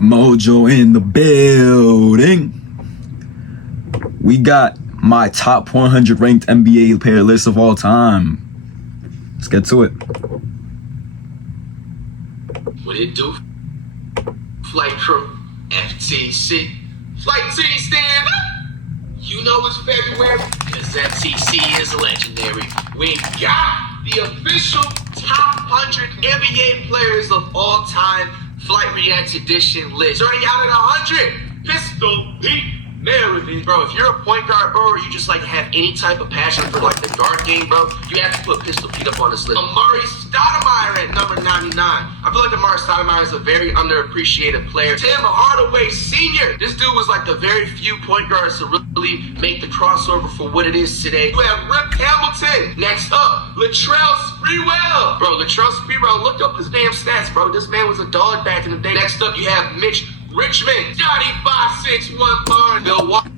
Mojo in the building. We got my top 100 ranked NBA player list of all time. Let's get to it. What it do? Flight crew, FTC. Flight team stand up. You know it's February, because FTC is legendary. We got the official top 100 NBA players of all time Flight Reacts edition list. Already out at 100. Pistol Pete Maravin. Bro, if you're a point guard, bro, or you just like have any type of passion for like the guard game, bro, you have to put Pistol Pete up on this list. Amari Stoudemire at number 99. I feel like Amari Stoudemire is a very underappreciated player. Tim Hardaway Sr. This dude was like the very few point guards to really make the crossover for what it is today. We have Rip Hamilton. Next up, Latrell Sprewell. Bro, Latrell Sprewell, look up his damn stats, bro. This man was a dog back in the day. Next up, you have Mitch Richmond, Johnny 561 Barnes, Milwaukee.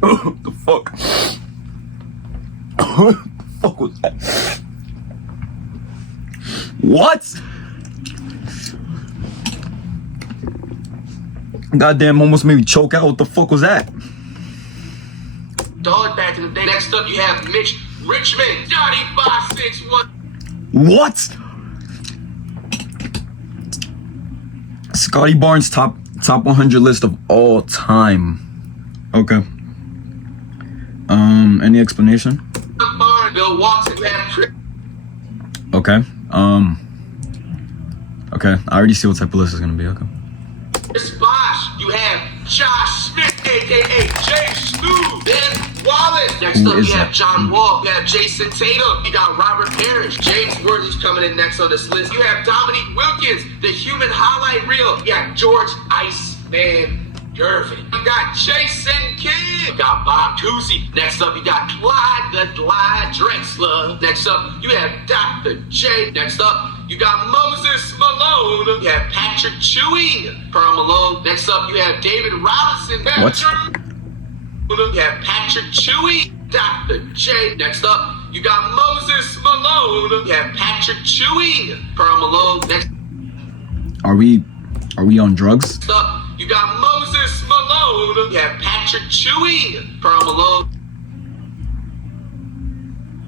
What the fuck? What the fuck was that? What? Goddamn, almost made me choke out. What the fuck was that? Dog back in the day. Next up, you have Mitch Richmond, Johnny 561. What? Scotty Barnes top 100 list of all time. Okay. Any explanation? Milwaukee. Okay. Okay. I already see what type of list is gonna be. Okay. Chris Bosh. You have Josh Smith, aka Jay Stu. Ben Wallace. Next up, you have John Wall. You have Jason Tatum. You got Robert Parrish. James Worthy's coming in next on this list. You have Dominique Wilkins, the human highlight reel. You got George Iceman Gervin. You got Jason Kidd. You got Bob Cousy. Next up, you got Clyde the Glide Drexler. Next up, you have Dr. J. Next up, you got Moses Malone. You have Patrick Chewing, Karl Malone. Next up, you have David Robinson. What? You have Patrick Chewing, Dr. J. Next up, you got Moses Malone. You have Patrick Chewing, Karl Malone. Next. Are we on drugs? Next up, you got Moses Malone. You have Patrick Chewing, Karl Malone.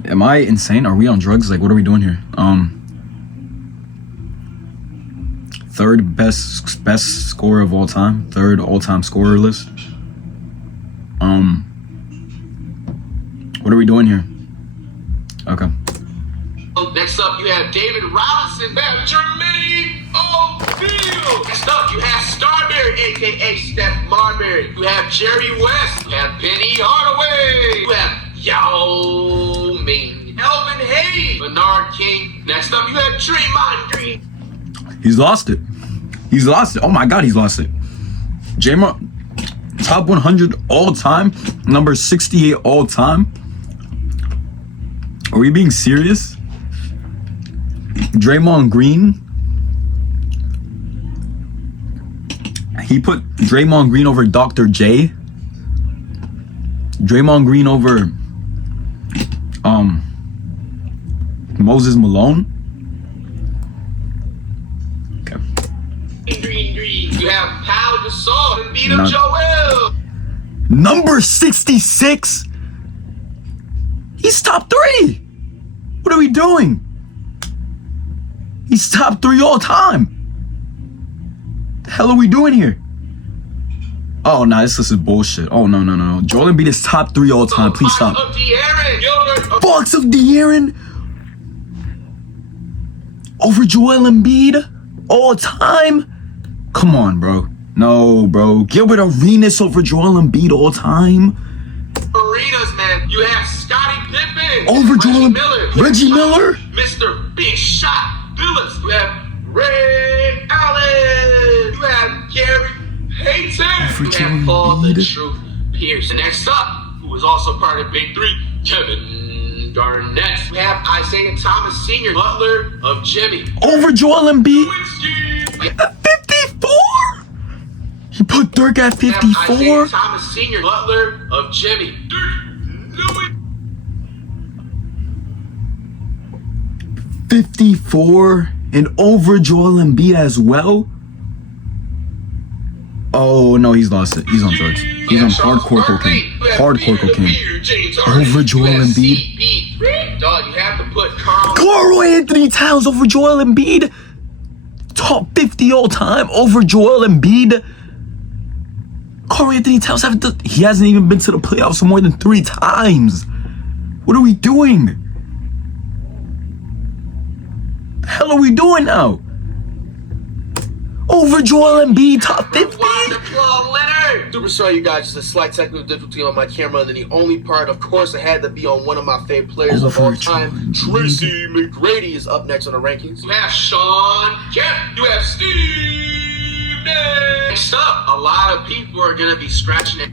Am I insane? Are we on drugs? Like, what are we doing here? Third best scorer of all time. Third all-time scorer list. What are we doing here? Okay. Next up, you have David Robinson. You have Jermaine O'Neal. Next up, you have Starberry, a.k.a. Steph Marbury. You have Jerry West. You have Penny Hardaway. You have Yao Ming. Elvin Hayes. Bernard King. Next up, you have Draymond Green. He's lost it. He's lost it. Oh my God, he's lost it. Draymond, top 100 all time, number 68 all time. Are we being serious? Draymond Green. He put Draymond Green over Dr. J. Draymond Green over Moses Malone. Okay. Green. You have Pau Gasol and Vito Joel. Number 66. He's top 3. What are we doing? He's top 3 all time. The hell are we doing here? Oh, nah, this is bullshit. Oh, no. Joel Embiid is top 3 all time. Please stop. Bucks of De'Aaron over Joel Embiid all time? Come on, bro. No, bro. Gilbert Arenas over Joel Embiid all time? Arenas, man. You have Scottie Pippen over Joel Embiid. Reggie Miller? Mr. Big Shot Phillips. You have Ray Allen. You have Gary Payton. You have Paul the Truth Pierce. And next up, who is also part of Big Three, Kevin Garnett. We have Isaiah Thomas Sr., butler of Jimmy. Over Joel Embiid? At 54? He put Dirk at 54? Isaiah Thomas Sr., butler of Jimmy. 54 and over Joel Embiid as well. Oh no, he's lost it. He's on drugs. He's on hardcore cocaine. Hardcore cocaine. Over Joel Embiid. Dog, you have to put Carl Anthony Towns over Joel Embiid. Top 50 all time over Joel Embiid. Carl Anthony Towns he hasn't even been to the playoffs more than 3 times. What are we doing? The hell are we doing now? Over Joel Embiid, top 50. Super sorry, you guys. Just a slight technical difficulty on my camera, and then the only part, of course, it had to be on one of my favorite players of all time. Tracy McGrady is up next on the rankings. You have Sean Kemp. You have Steve Nash. Next up, a lot of people are gonna be scratching it.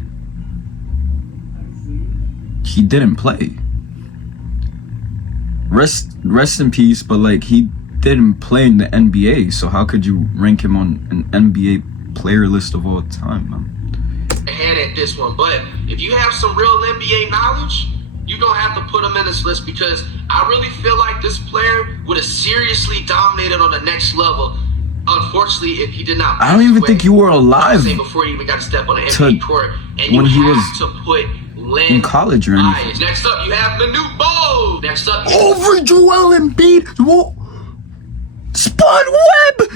He didn't play. Rest in peace, but like he didn't play in the NBA, so how could you rank him on an NBA player list of all time, man? Ahead at this one, but if you have some real NBA knowledge, you don't have to put him in this list, because I really feel like this player would have seriously dominated on the next level. Unfortunately, if he did not, I don't even think you were alive before he even got to step on the NBA court, and when you he was to put in college or anything. Next up, you have the new Bo. Next up, over Joel Embiid. Whoa. Spud Webb.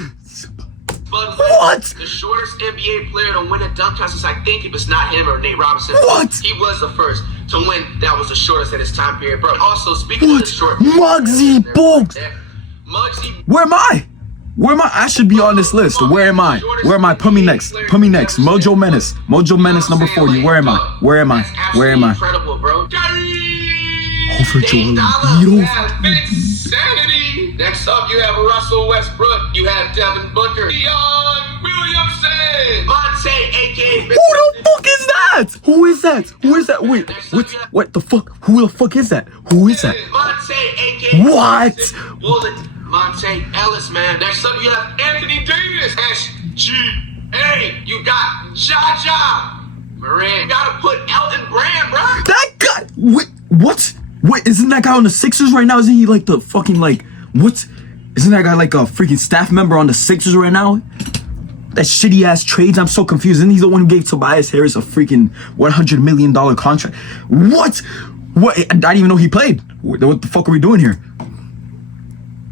What? The shortest NBA player to win a dunk contest, I think, if it's not him or Nate Robinson. What? He was the first to win. That was the shortest at his time period, bro. Also, speaking of the short, Muggsy Bogues. Muggsy. Where am I? Where am I? I should be on this list. Where am I? Where am I? Put me next. Put me next. MojoMenace. MojoMenace number 40. Where am I? Where am I? Where am I? Incredible, bro. Over Joel Insanity. Next up, you have Russell Westbrook. You have Devin Booker. Dion Williamson. Monte, a.k.a. Who the fuck is that? Who is that? Who is that? Wait, what the fuck? Who the fuck is that? Who is that? Monte, a.k.a. What? Bullet. Monte Ellis, man. Next up, you have Anthony Davis. SGA. You got Jaja. Moran. You gotta put Elton Brand, bro. That guy. Wait, what? Wait, isn't that guy on the Sixers right now? Isn't he like the fucking like what? Isn't that guy like a freaking staff member on the Sixers right now? That shitty ass trades. I'm so confused. Isn't he the one who gave Tobias Harris a freaking $100 million contract? What? What? I didn't even know he played. What the fuck are we doing here?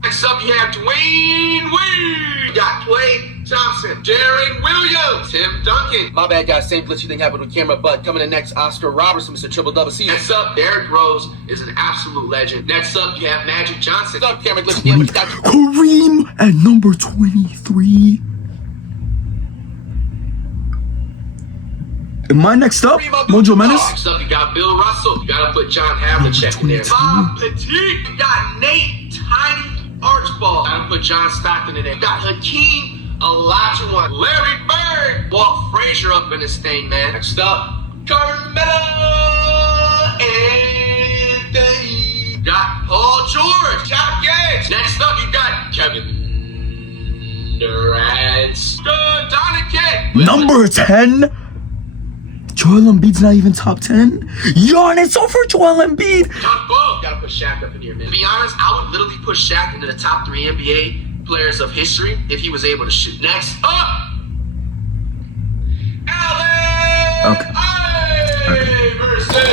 Next up, you have Dwayne Wade. You got Klay Thompson, Darren Williams, Tim Duncan. My bad, guys. Same glitchy thing happened with camera, but coming in next, Oscar Robertson, Mr. Triple Double C. Next up, Derrick Rose is an absolute legend. Next up, you have Magic Johnson. Next up, camera glitchy. Kareem at number 23. Am I next up? MojoMenace? Next up, you got Bill Russell. You gotta put John Havlicek in there. Bob Petit. You got Nate Tiny Archibald. Gotta put John Stockton in there. You got Hakeem Olajuwon, Larry Bird, Walt Frazier up in this thing, man. Next up, Carmelo Anthony. You got Paul George, Jack Yates. Next up, you got Kevin Durant. Donovan. Number 10. Joel Embiid's not even top 10. Giannis over Joel Embiid. Gotta put Shaq up in here, man. To be honest, I would literally put Shaq into the top 3 NBA players of history if he was able to shoot. Next up, Allen Iverson.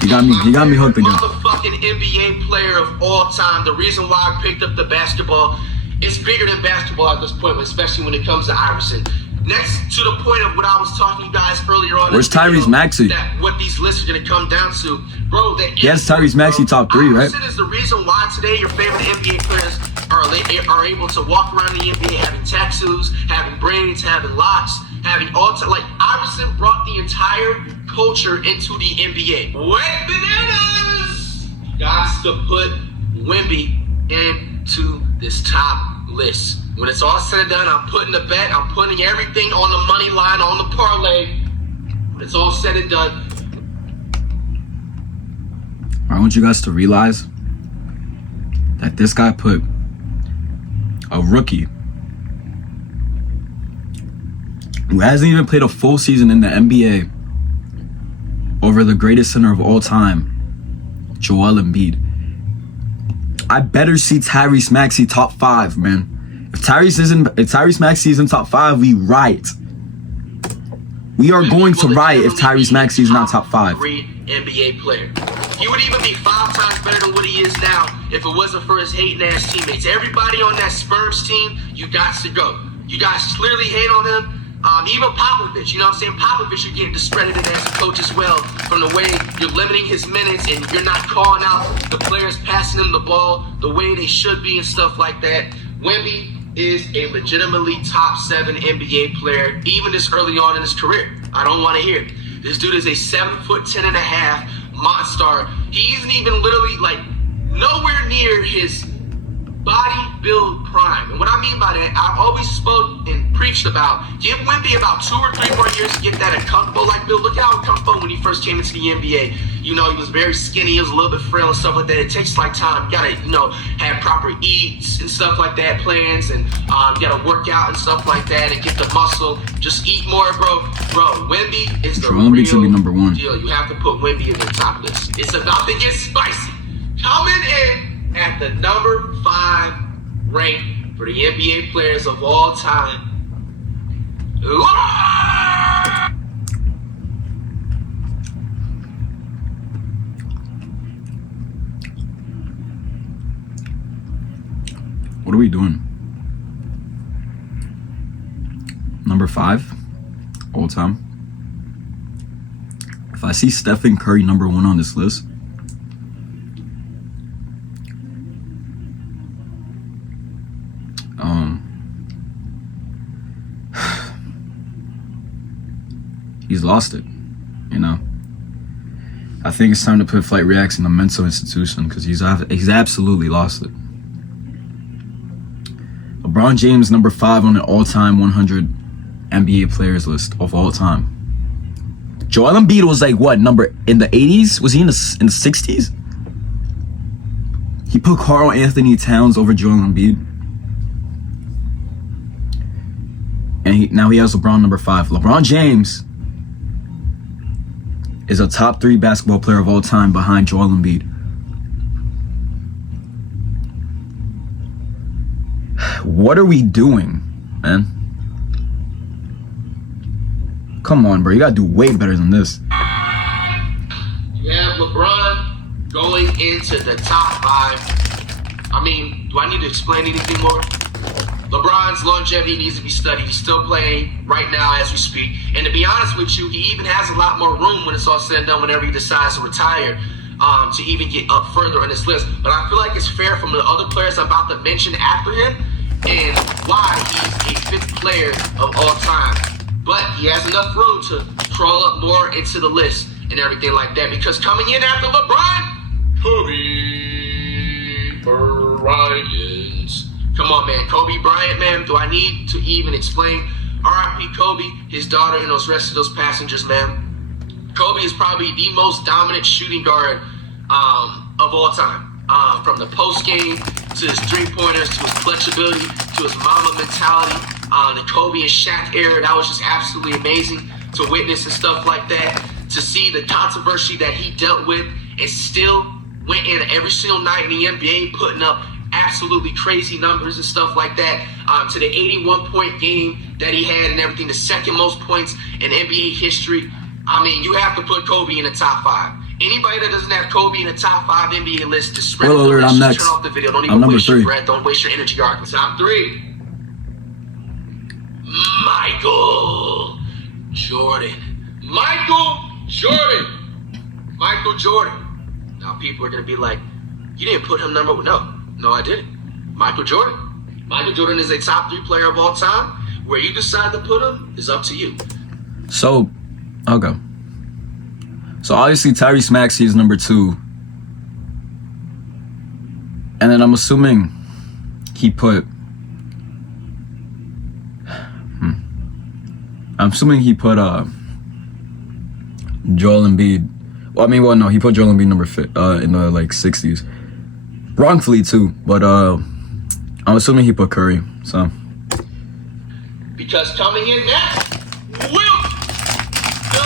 You got me hooked again. Motherfucking NBA player of all time. The reason why I picked up the basketball, it's bigger than basketball at this point, especially when it comes to Iverson. Next to the point of what I was talking to you guys earlier on. Where's Tyrese Maxey? What these lists are going to come down to. Bro, yes, Tyrese Maxey top 3, right? Iverson is the reason why today your favorite NBA players are able to walk around the NBA having tattoos, having braids, having locks, having all like Iverson brought the entire culture into the NBA. Wet bananas! Got to put Wemby into this top list. When it's all said and done, I'm putting the bet, I'm putting everything on the money line, on the parlay. When it's all said and done. I want you guys to realize that this guy put a rookie who hasn't even played a full season in the NBA over the greatest center of all time, Joel Embiid. I better see Tyrese Maxey top 5, man. If Tyrese Maxey isn't top 5, we riot. We are going to riot if Tyrese Maxey is not top 5. Great NBA player. He would even be 5 times better than what he is now if it wasn't for his hating ass teammates. Everybody on that Spurs team, you got to go. You guys clearly hate on him. Even Popovich, you know what I'm saying? Popovich, you're getting discredited as a coach as well from the way you're limiting his minutes and you're not calling out the players passing him the ball the way they should be and stuff like that. Wemby is a legitimately top 7 NBA player, even this early on in his career. I don't want to hear it. This dude is a 7'10.5" monster. He isn't even literally like nowhere near his body build prime. And what I mean by that, I've always spoke and preached about give Wemby about 2 or 3 more years to get that uncomfortable like build. Look how uncomfortable when he first came into the NBA. You know, he was very skinny, he was a little bit frail and stuff like that. It takes like time. You gotta, have proper eats and stuff like that, plans, and you gotta work out and stuff like that and get the muscle. Just eat more, bro. Bro, Wemby is the real should be number 1. deal. You have to put Wemby in the top list. It's about to get spicy. Coming in at the number 5 rank for the NBA players of all time. What are we doing? Number 5 all time. If I see Stephen Curry number 1 on this list, he's lost it, I think it's time to put Flight Reacts in a mental institution because he's absolutely lost it. LeBron James number 5 on the all-time 100 NBA players list of all time. Joel Embiid was like what number in the 80s? Was he in the 60s? He put Karl Anthony Towns over Joel Embiid. And now he has LeBron number 5. LeBron James is a top 3 basketball player of all time behind Joel Embiid. What are we doing, man? Come on, bro. You gotta do way better than this. You have LeBron going into the top 5. I mean, do I need to explain anything more? LeBron's longevity needs to be studied. He's still playing right now as we speak. And to be honest with you, he even has a lot more room when it's all said and done whenever he decides to retire to even get up further on this list. But I feel like it's fair from the other players I'm about to mention after him and why he's a 5th player of all time. But he has enough room to crawl up more into the list and everything like that. Because coming in after LeBron, Kobe Bryant. Come on, man. Kobe Bryant, man. Do I need to even explain? R.I.P. Kobe, his daughter, and those rest of those passengers, man. Kobe is probably the most dominant shooting guard of all time. From the post game to his 3-pointers to his clutch ability to his mama mentality. The Kobe and Shaq era, that was just absolutely amazing to witness and stuff like that. To see the controversy that he dealt with and still went in every single night in the NBA putting up absolutely crazy numbers and stuff like that. To the 81-point game that he had and everything, the 2nd most points in NBA history. I mean, you have to put Kobe in the top 5. Anybody that doesn't have Kobe in the top 5 NBA list, discredit the list. I'm next. Turn off the video. Don't even waste your breath. Don't waste your energy arguing. Top 3. Michael Jordan. Michael Jordan. Now people are going to be like, you didn't put him number 1. No, I didn't. Michael Jordan. Michael Jordan is a top 3 player of all time. Where you decide to put him is up to you. So, I'll go. So obviously Tyrese Maxey is number 2. And then I'm assuming he put Joel Embiid. No, he put Joel Embiid number 5 in the 60s. Wrongfully too, but I'm assuming he put Curry. So because coming in next, Will the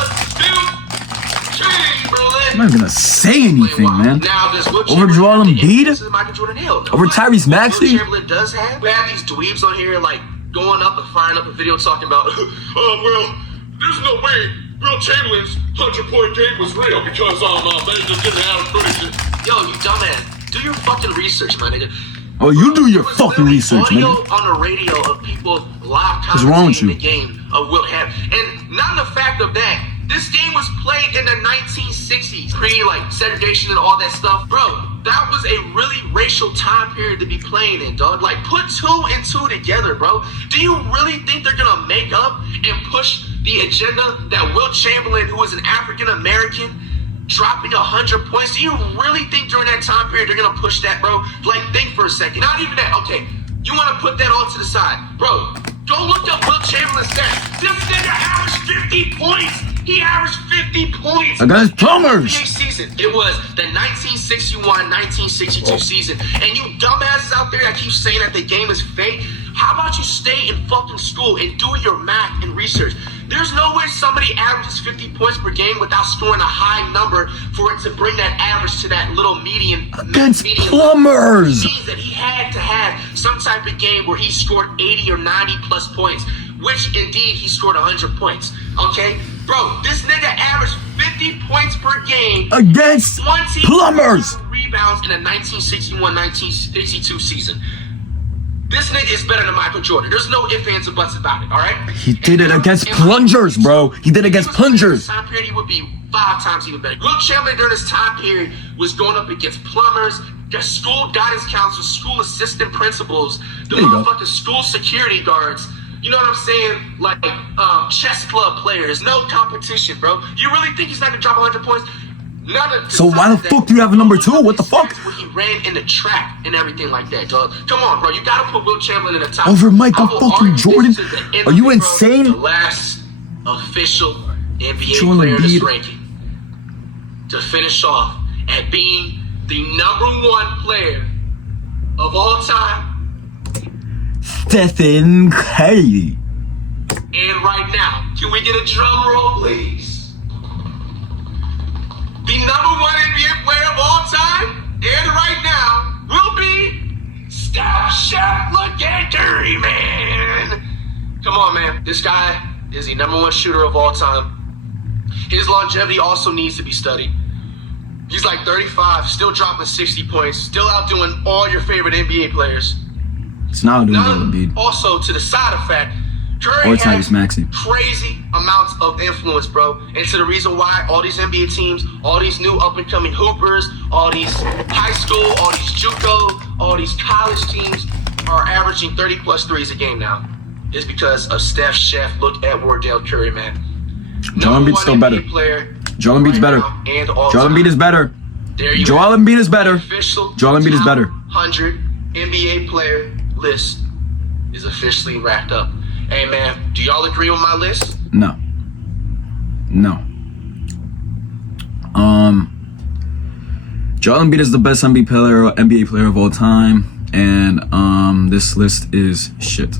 Chamberlain. I'm not even gonna say anything, man. Now, does Will Over Joel Embiid? This is Michael Jordan Hill. No, Over Tyrese Maxey? Will Chamberlain does have. We have these dweebs on here, like, going up and firing up a video talking about, well, there's no way Will Chamberlain's 100-point game was real because, they just didn't have footage. Yo, you dumbass. Do your fucking research, my nigga. Oh, you do your fucking research, audio nigga. on the radio of people live What's wrong with commentating you? the game of Will have, and not the fact of that. This game was played in the 1960s, pre segregation and all that stuff, bro. That was a really racial time period to be playing in, dog. Like, put 2 and 2 together, bro. Do you really think they're gonna make up and push the agenda that Will Chamberlain, who is an African American, dropping 100 points? Do you really think during that time period they're gonna push that, bro? Like, think for a second. Not even that. Okay, you want to put that all to the side, bro? Go look up Will Chamberlain's stats. This nigga averaged 50 points. He averaged 50 points against Plumbers. Season. It was the 1961-1962 season. And you dumbasses out there that keep saying that the game is fake, how about you stay in fucking school and do your math and research? There's no way somebody averages 50 points per game without scoring a high number for it to bring that average to that little median. Against Plumbers. It means that he had to have some type of game where he scored 80 or 90 plus points, which indeed he scored 100 points. Okay? Bro, this nigga averaged 50 points per game against Plumbers. Rebounds in the 1961-1962 season. This nigga is better than Michael Jordan. There's no ifs, ands, or buts about it, all right? He did it against plungers, bro. He did it against plungers. Time period, he would be 5 times even better. Will Chamberlain during this time period was going up against plumbers, the school guidance counselors, school assistant principals, the motherfucking school security guards. You know what I'm saying? Like, chess club players. No competition, bro. You really think he's not gonna drop 100 points? So why the fuck do you have a number 2? What the fuck? Where he ran in the track and everything like that, dog. Come on, bro. You gotta put Will Chamberlain in the top. Over Michael fucking Jordan? Are you insane? The last official NBA player in this ranking to finish off at being the #1 player of all time. Stephen Curry. And right now, can we get a drum roll, please? The #1 NBA player of all time, and right now, will be Steph Chef Curry, man. Come on, man. This guy is the #1 shooter of all time. His longevity also needs to be studied. He's like 35, still dropping 60 points, still outdoing all your favorite NBA players. It's not doing Joel Embiid. Also, to the side effect, Curry or has Tyrese Maxey. Crazy amounts of influence, bro. And to the reason why all these NBA teams, all these new up-and-coming hoopers, all these high school, all these JUCO, all these college teams are averaging 30-plus threes a game now. Is because of Steph, Chef, look at Wardell Curry, man. Joel Embiid's still better. Joel Embiid's better. Joel Embiid is better. Joel Embiid is better. Joel Embiid is better. 100 NBA player list is officially wrapped up. Hey, man, do y'all agree with my list? No. Joel Embiid is the best NBA player of all time, and this list is shit.